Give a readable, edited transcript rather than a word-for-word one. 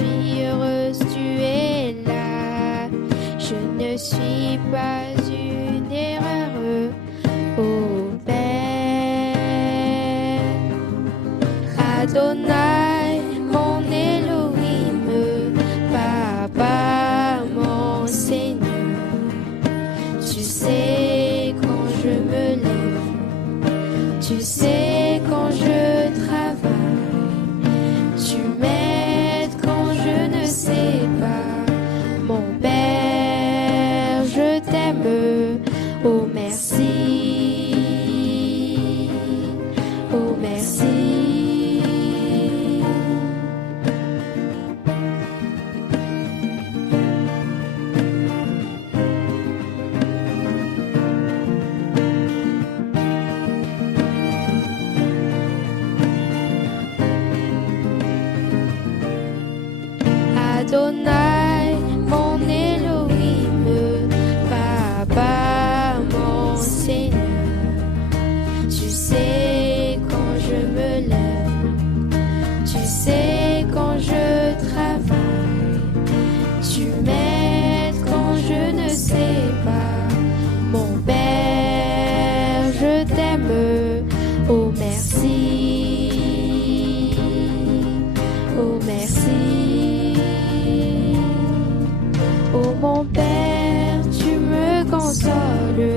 suis heureuse, tu es là. Je ne suis pas une erreur, ô Père. Adonai, mon Elohim, Papa, mon Seigneur. Tu sais quand je me lève, tu sais quand je travaille, tu m'aides quand je ne sais pas. Mon Père, je t'aime, oh merci, oh merci. Adonai, mon Elohim, Papa, mon Seigneur. Tu sais quand je me lève, tu sais quand je travaille, tu m'aides quand je ne sais pas. Mon Père, je t'aime, oh merci, oh merci. Oh mon Père, tu me consoles,